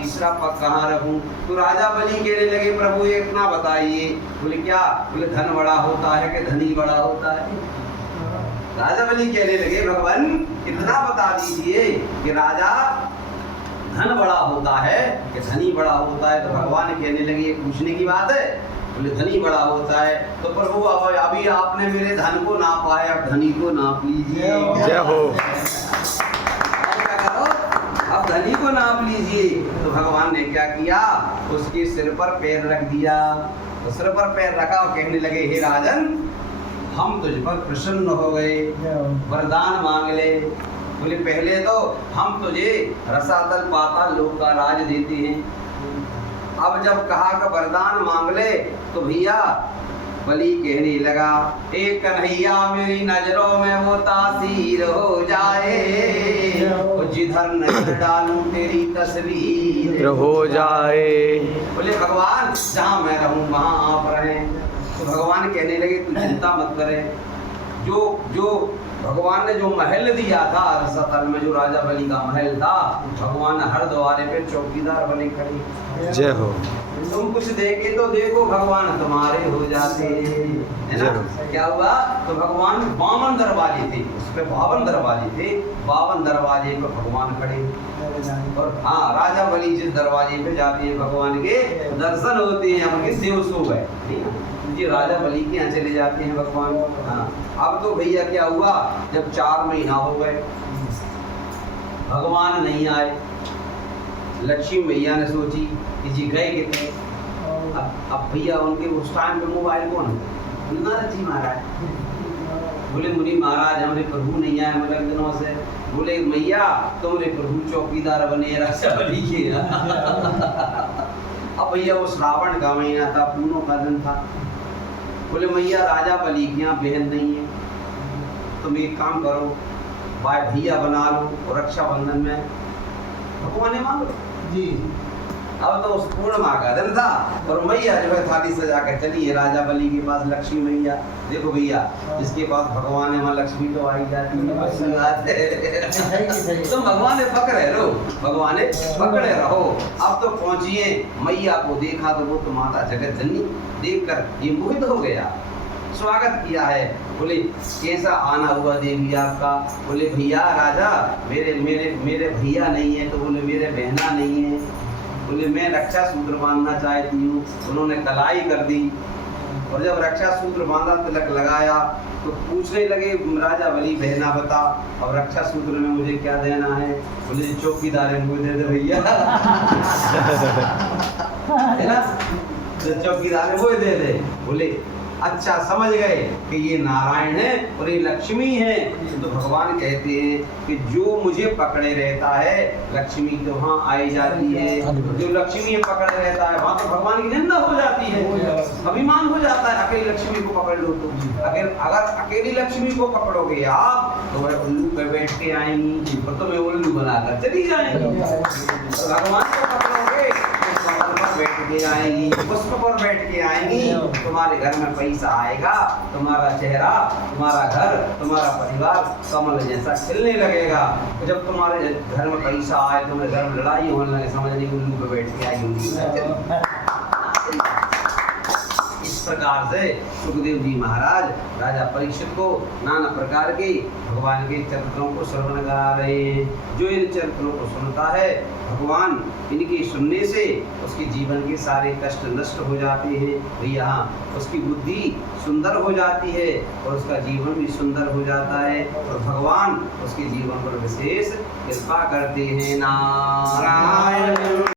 तीसरा पग कहाँ रखूं? तो राजा बलि कहने लगे प्रभु एक ना बताइए। बोले क्या? बोले धन बड़ा होता है कि धनी बड़ा होता है? राजा बलि कहने लगे भगवान इतना बता दीजिए कि राजा धन बड़ा होता है कि धनी बड़ा होता है? तो भगवान कहने लगे ये पूछने की बात है। बोले धनी बड़ा होता है। तो प्रभु अभी आपने मेरे धन को नापा है, अब धनी को नाप लीजिए। जय हो। क्या करो? अब धनी को नाप लीजिए। तो भगवान ने क्या किया? उसके सिर पर पैर रख दिया। तो सिर पर पैर रखा और कहने लगे हे राजन हम तुझ पर प्रसन्न हो गए, वरदान मांग ले। बोले पहले तो हम तुझे रसातल पाताल लोक का राज देते हैं, अब जब कहा कि वरदान मांग ले तो भैया बलि कहने लगा एक कन्हैया मेरी नजरों में वो तासीर हो जाए, जिधर नजर डालूं तेरी तस्वीर हो जाए। बोले भगवान जहाँ मैं रहूं वहाँ आप रहें। तो भगवान कहने लगे तू चिंता मत करे, जो भगवान ने जो महल दिया था रसातल में, जो राजा बलि का महल था, भगवान ने हर द्वारे पे चौकीदार बने खड़े। जय हो। तुम कुछ देखे तो देखो भगवान तुम्हारे हो जाते है ना। क्या हुआ? तो भगवान 52 दरवाजे थे, उस पे 52 दरवाजे थे, 52 दरवाजे पे भगवान खड़े। और हाँ राजा बलि जिस दरवाजे पे जाते हैं भगवान के दर्शन होते हैं, उनके देव सो गए, जी राजा बलि के यहाँ चले जाते हैं भगवान। हाँ अब तो भैया क्या हुआ, जब 4 महीना हो गए भगवान नहीं आए, लक्ष्मी भैया ने सोची कि जी गए कितने। अब भैया उनके उस टाइम पे मोबाइल कौन है? नारद जी महाराज। बोले मुनि महाराज हमारे प्रभु नहीं आए मतलब दिनों से। बोले मैया तुम्हारे प्रभु चौकीदार बने राजा बलि के। अब भैया वो श्रावण का महीना था, पूनों का दिन था। बोले मैया राजा बलि के यहाँ बहन नहीं है, तुम एक काम करो भाई भैया बना लो, रक्षाबंधन में भगवान ने मांग लो जी। अब तो उस पूर्णिमा का दिन था और मैया जो है थाली सजा कर चली है राजा बलि के पास। लक्ष्मी मैया देखो भैया जिसके पास भगवान है वहाँ लक्ष्मी तो आई जाती है। तुम भगवान ने पकड़े रहो, भगवान ने पकड़े रहो। अब तो पहुंचिए, मैया को देखा तो वो तो माता जगत जननी देखकर ये मोहित हो गया, स्वागत किया है। बोले कैसा आना हुआ देवी आपका? बोले भैया राजा मेरे मेरे मेरे भैया नहीं है। तो बोले मेरे बहना नहीं है। बोले मैं रक्षा सूत्र बांधना चाहती हूँ। उन्होंने कलाई कर दी और जब रक्षा सूत्र बांधा तिलक लगाया तो पूछने लगे राजा बलि बहना बता और रक्षा सूत्र में मुझे क्या देना है? बोले चौकीदार है मुझे दे दे भैया। है ना, चौकीदार है वो दे दे। बोले अच्छा समझ गए कि ये नारायण है और ये लक्ष्मी है। तो भगवान कहते हैं कि जो मुझे पकड़े रहता है लक्ष्मी तो वहाँ आई जाती है, जो लक्ष्मी पकड़े रहता है वहाँ तो भगवान की निंदा हो जाती है, अभिमान हो जाता है। अकेली लक्ष्मी को पकड़ लो तो अगर अकेली लक्ष्मी को पकड़ोगे आप तो वह उल्लू पे बैठ के आएंगी और तुम्हें उल्लू बनाकर चली जाएंगी। भगवान को पकड़ोगे बैठ के आएंगी, पुष्प पर बैठ के आएंगी, तुम्हारे घर में पैसा आएगा, तुम्हारा चेहरा, तुम्हारा घर, तुम्हारा परिवार कमल जैसा खिलने लगेगा। जब तुम्हारे घर में पैसा आए, तुम्हारे घर में लड़ाई होने लगे, समझ नहीं उल्लू पे बैठ के आएगी। इस प्रकार से सुखदेव जी महाराज राजा परीक्षित को नाना प्रकार के भगवान के चरित्रों को श्रवण करा रहे हैं। जो इन चरित्रों को सुनता है भगवान इनके सुनने से उसके जीवन के सारे कष्ट नष्ट हो जाते हैं। भैया उसकी बुद्धि सुंदर हो जाती है और उसका जीवन भी सुंदर हो जाता है और भगवान उसके जीवन पर विशेष कृपा करते हैं। नारायण।